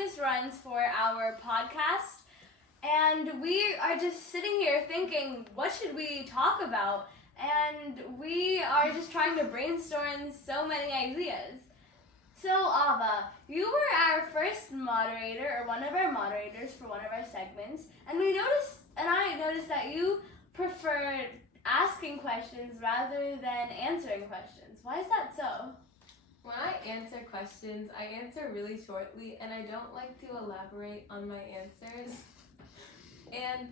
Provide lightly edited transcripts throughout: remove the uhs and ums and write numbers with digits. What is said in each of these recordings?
practice runs for our podcast, and we are just sitting here thinking, what should we talk about? And we are just trying to brainstorm so many ideas. So, Ava, you were our first moderator, or one of our moderators for one of our segments, and I noticed that you preferred asking questions rather than answering questions. Why is that so? When I answer questions, I answer really shortly, and I don't like to elaborate on my answers. And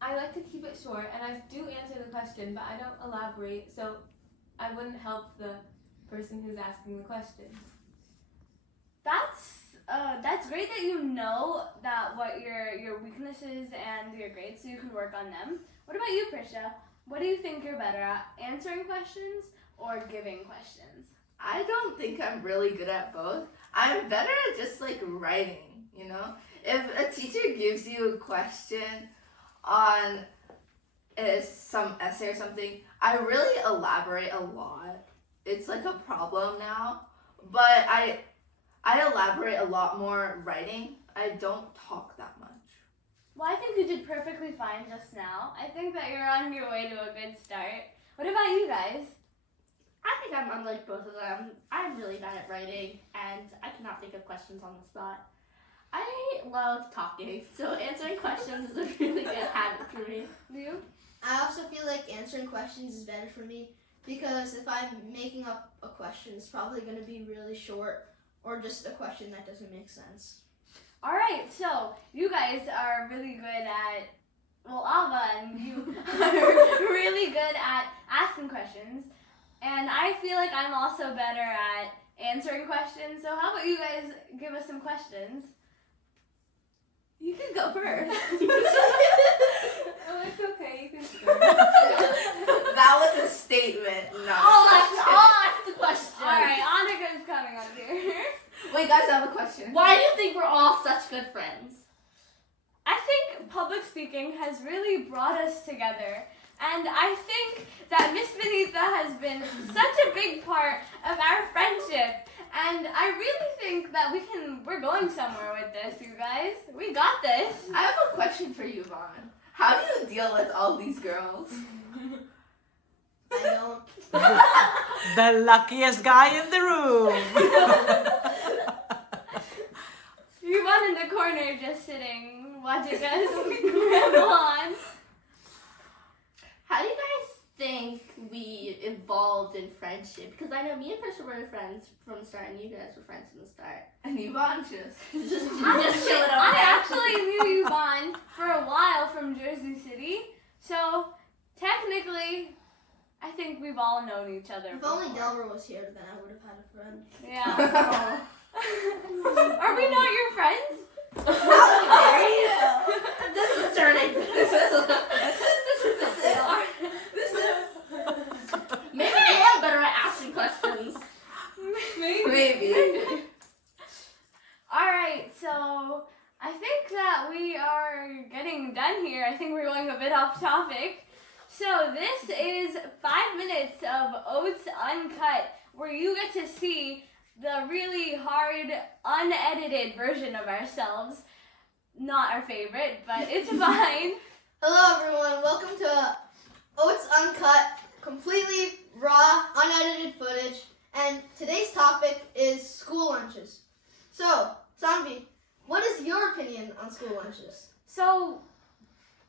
I like to keep it short, and I do answer the question, but I don't elaborate, so I wouldn't help the person who's asking the questions. That's great that you know that what your weaknesses and your grades, so you can work on them. What about you, Prisha? What do you think you're better at, answering questions or giving questions? I don't think I'm really good at both. I'm better at just like writing, you know? If a teacher gives you a question on some essay or something, I really elaborate a lot. It's like a problem now, but I elaborate a lot more writing. I don't talk that much. Well, I think you did perfectly fine just now. I think that you're on your way to a good start. What about you guys? I think I'm unlike both of them. I'm really bad at writing, and I cannot think of questions on the spot. I love talking, so answering questions is a really good habit for me. You? I also feel like answering questions is better for me because if I'm making up a question, it's probably going to be really short or just a question that doesn't make sense. All right, so you guys are really good at, well, Ava and you are really good at asking questions. And I feel like I'm also better at answering questions. So how about you guys give us some questions? You can go first. Oh, it's okay. You can go. That was a statement. No. I'll ask the question. All right, Anika's coming up here. Wait, guys, I have a question. Why do you think we're all such good friends? I think public speaking has really brought us together. And I think that Miss Vinitha has been such a big part of our friendship. And I really think that we're going somewhere with this, you guys. We got this. I have a question for you, Yuvan. How do you deal with all these girls? I don't. The luckiest guy in the room. Yuvan in the corner just sitting, watching us ramble on. How do you guys think we evolved in friendship? Because I know me and Prisha were friends from the start, and you guys were friends from the start. And Yuvan just I actually knew Yuvan for a while from Jersey City, so technically, I think we've all known each other. If only Delbert was here, then I would have had a friend. Yeah. Are we not your friends? This is turning. Maybe I am better at asking questions. Maybe. Alright, so I think that we are getting done here. I think we're going a bit off topic. So this is 5 minutes of OATS Uncut, where you get to see the really hard, unedited version of ourselves. Not our favorite, but it's fine. Hello everyone, welcome to OATS Uncut, completely raw, unedited footage, and today's topic is school lunches. So, Saanvi, what is your opinion on school lunches? So,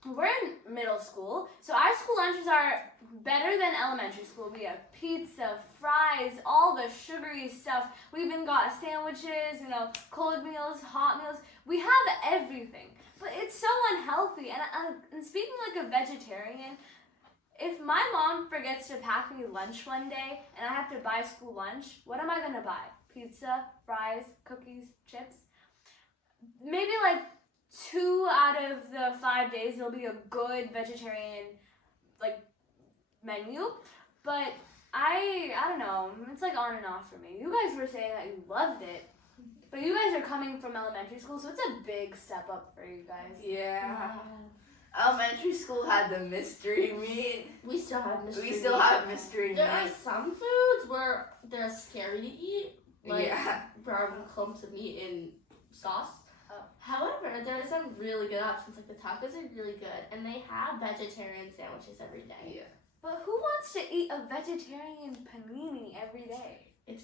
we're in middle school, so our school lunches are better than elementary school. We have pizza, fries, all the sugary stuff. We even got sandwiches, cold meals, hot meals. We have everything, but it's so unhealthy. And speaking like a vegetarian, if my mom forgets to pack me lunch one day and I have to buy school lunch, what am I gonna buy? Pizza, fries, cookies, chips? Maybe like 2 out of the 5 days there'll be a good vegetarian menu, but I don't know, it's like on and off for me. You guys were saying that you loved it, but you guys are coming from elementary school, so it's a big step up for you guys. Yeah. Elementary school had the mystery meat. We still have mystery We still meat. have mystery There are meat. some foods where they're scary to eat, like Yeah. brown clumps of meat in sauce. Oh. However, there are some really good options. Like the tacos are really good, and they have vegetarian sandwiches every day. Yeah. But who wants to eat a vegetarian panini every day? It's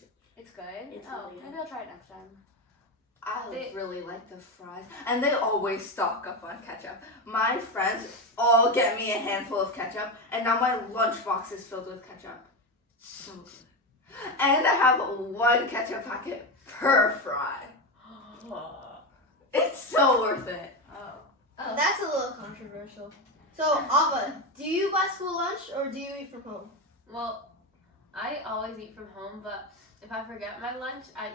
good? It's oh, really good. maybe I'll try it next time. I really like the fries, and they always stock up on ketchup. My friends all get me a handful of ketchup, and now my lunchbox is filled with ketchup. So good. And I have one ketchup packet per fry. It's so worth it. Oh. That's a little controversial. So, Ava, do you buy school lunch or do you eat from home? Well, I always eat from home, but if I forget my lunch, I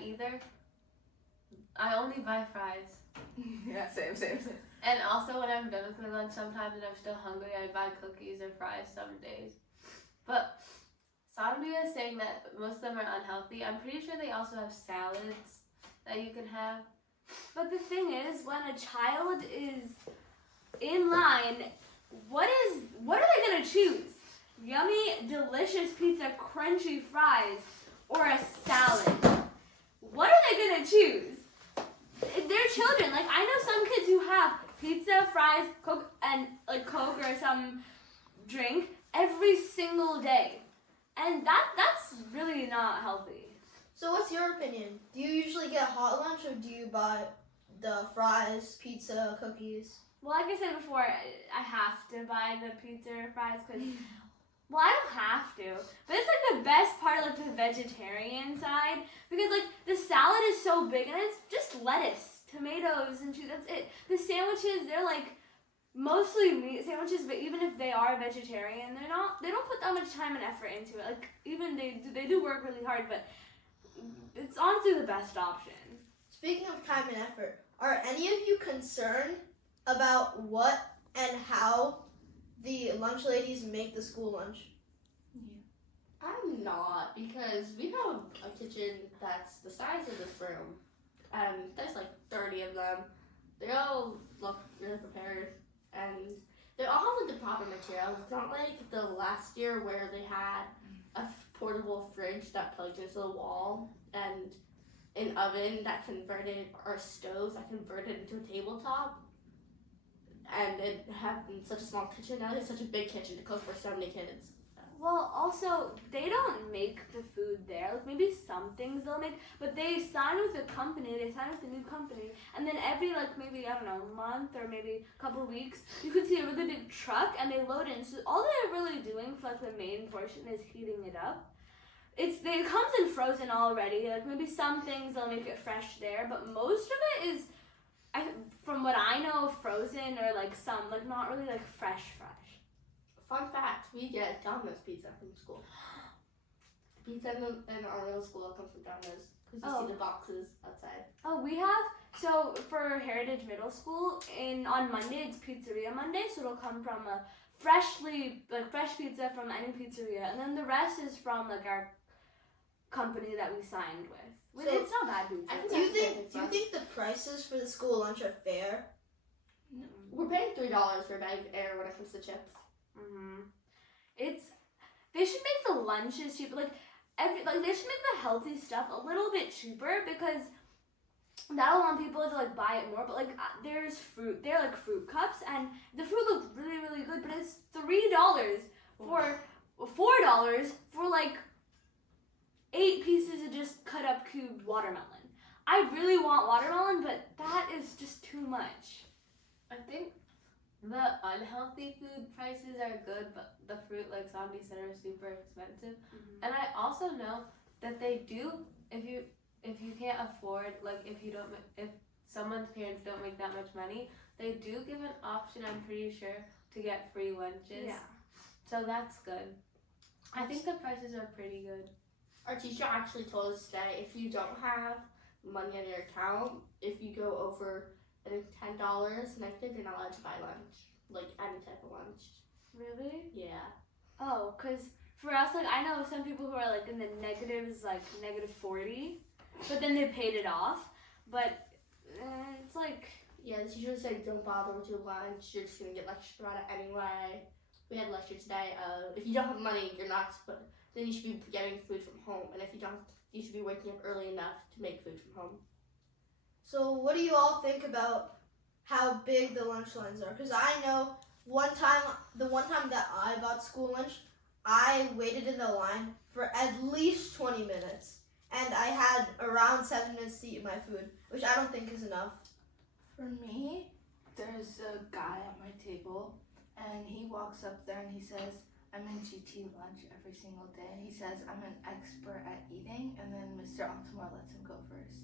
only buy fries. Yeah, same. And also when I'm done with my lunch sometimes and I'm still hungry, I buy cookies or fries some days. But Saanvi was saying that most of them are unhealthy. I'm pretty sure they also have salads that you can have. But the thing is, when a child is in line, what are they gonna choose? Yummy, delicious pizza, crunchy fries, or a salad? What are they gonna choose? They're children. Like, I know some kids who have pizza, fries, Coke, and like Coke or some drink every single day, and that's really not healthy. So, what's your opinion? Do you usually get hot lunch or do you buy the fries, pizza, cookies? Well, like I said before, I have to buy the pizza or fries because, well, I don't have to, but it's like the best part, like the vegetarian side, because like the salad is so big and it's just lettuce, tomatoes, and cheese. That's it. The sandwiches, they're like mostly meat sandwiches, but even if they are vegetarian, they don't put that much time and effort into it. Like even they do work really hard, but it's honestly the best option. Speaking of time and effort, are any of you concerned about what and how the lunch ladies make the school lunch? I'm not, because we have a kitchen that's the size of this room, and there's like 30 of them. They all look really prepared, and they all have like the proper materials. It's not like the last year where they had a portable fridge that plugged into the wall and an oven that converted, or stove that converted into a tabletop. And it had such a small kitchen. Now it's such a big kitchen to cook for so many kids. Well, also, they don't make the food there. Like, maybe some things they'll make, but they sign with a company, they sign with a new company, and then every, like, maybe, I don't know, month or maybe a couple weeks, you could see a really big truck, and they load in. So all they're really doing for, like, the main portion is heating it up. It comes in frozen already. Like, maybe some things they'll make it fresh there, but most of it is, from what I know, frozen or, like, some, like, not really, like, fresh. Fun fact, we get Domino's pizza from school. Pizza in our middle school comes from Domino's, because you see the boxes outside. Oh, we have, so for Heritage Middle School, on Monday, it's Pizzeria Monday, so it'll come from a fresh pizza from any pizzeria, and then the rest is from, like, our company that we signed with. So, it's not bad pizza. Do you think the prices for the school lunch are fair? No. We're paying $3 for a bag of air when it comes to chips. They should make the lunches cheaper. Like they should make the healthy stuff a little bit cheaper, because that'll want people to like buy it more. But like there's fruit, they're like fruit cups, and the fruit looks really, really good. But it's $3 for $4 for like 8 pieces of just cut up cubed watermelon. I really want watermelon, but that is just too much. I think the unhealthy food prices are good, but the fruit, like Saanvi said, are super expensive. And I also know that they do, if you can't afford, like if someone's parents don't make that much money, they do give an option, I'm pretty sure, to get free lunches. Yeah. So that's good. I think the prices are pretty good. Our teacher actually told us that if you don't have money on your account, if you go over I think $10 negative, you're not allowed to buy lunch. Like any type of lunch. Really? Yeah. Oh, because for us, like, I know some people who are, like, in the negatives, like, -40, but then they paid it off. But it's like... Yeah, the teacher said don't bother with your lunch. You're just going to get lectured about it anyway. We had a lecture today of if you don't have money, then you should be getting food from home. And if you don't, you should be waking up early enough to make food from home. So what do you all think about how big the lunch lines are? Because I know the one time that I bought school lunch, I waited in the line for at least 20 minutes. And I had around 7 minutes to eat my food, which I don't think is enough. For me, there's a guy at my table, and he walks up there and he says, I'm in GT lunch every single day. And he says, I'm an expert at eating. And then Mr. Altamar lets him go first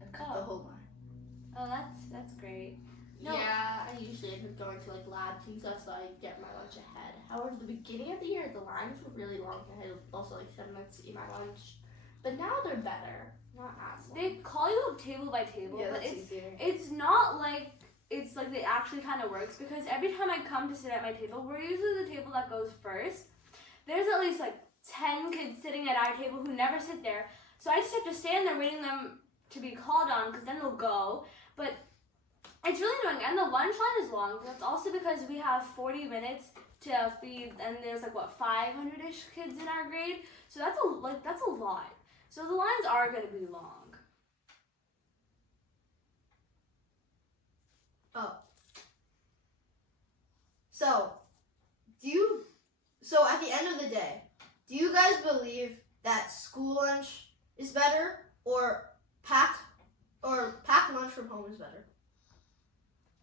and cut the whole line. Oh, that's great. No. Yeah, I usually end up going to like labs and stuff, so I get my lunch ahead. However, the beginning of the year, the lines were really long. I had also like 7 minutes to eat my lunch, but now they're better. Not as long. They call you up table by table, Yeah, but that's it's easier. it's not like it's like it actually kind of works, because every time I come to sit at my table, we're usually the table that goes first. There's at least like 10 kids sitting at our table who never sit there, so I just have to stand there waiting them to be called on, because then they'll go. But it's really annoying, and the lunch line is long. That's also because we have 40 minutes to feed, and there's like what 500-ish kids in our grade, so that's a lot. So the lines are going to be long. So at the end of the day, do you guys believe that school lunch is better or packed lunch from home is better?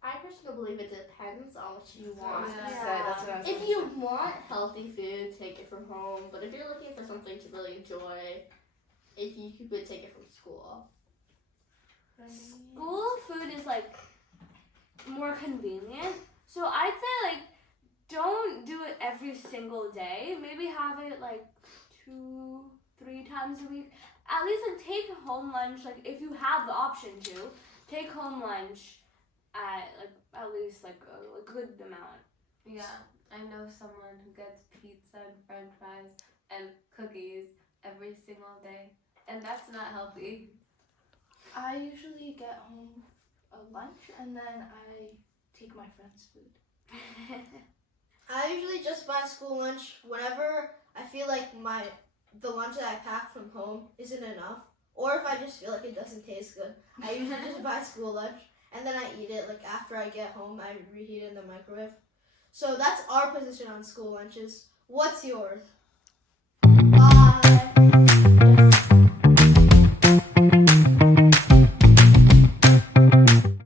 I personally believe it depends on what you want. That's what I was If gonna you want healthy food, take it from home. But if you're looking for something to really enjoy, if you could take it from school. School food is like more convenient, so I'd say like don't do it every single day. Maybe have it like 2-3 times a week. At least like take home lunch, like if you have the option to take home lunch at least like a good amount. Yeah, I know someone who gets pizza and french fries and cookies every single day, and that's not healthy. I usually get home a lunch and then I take my friend's food. I usually just buy school lunch whenever I feel like the lunch that I pack from home isn't enough, or if I just feel like it doesn't taste good. I usually just buy school lunch and then I eat it like after I get home. I reheat it in the microwave. So that's our position on school lunches. What's yours?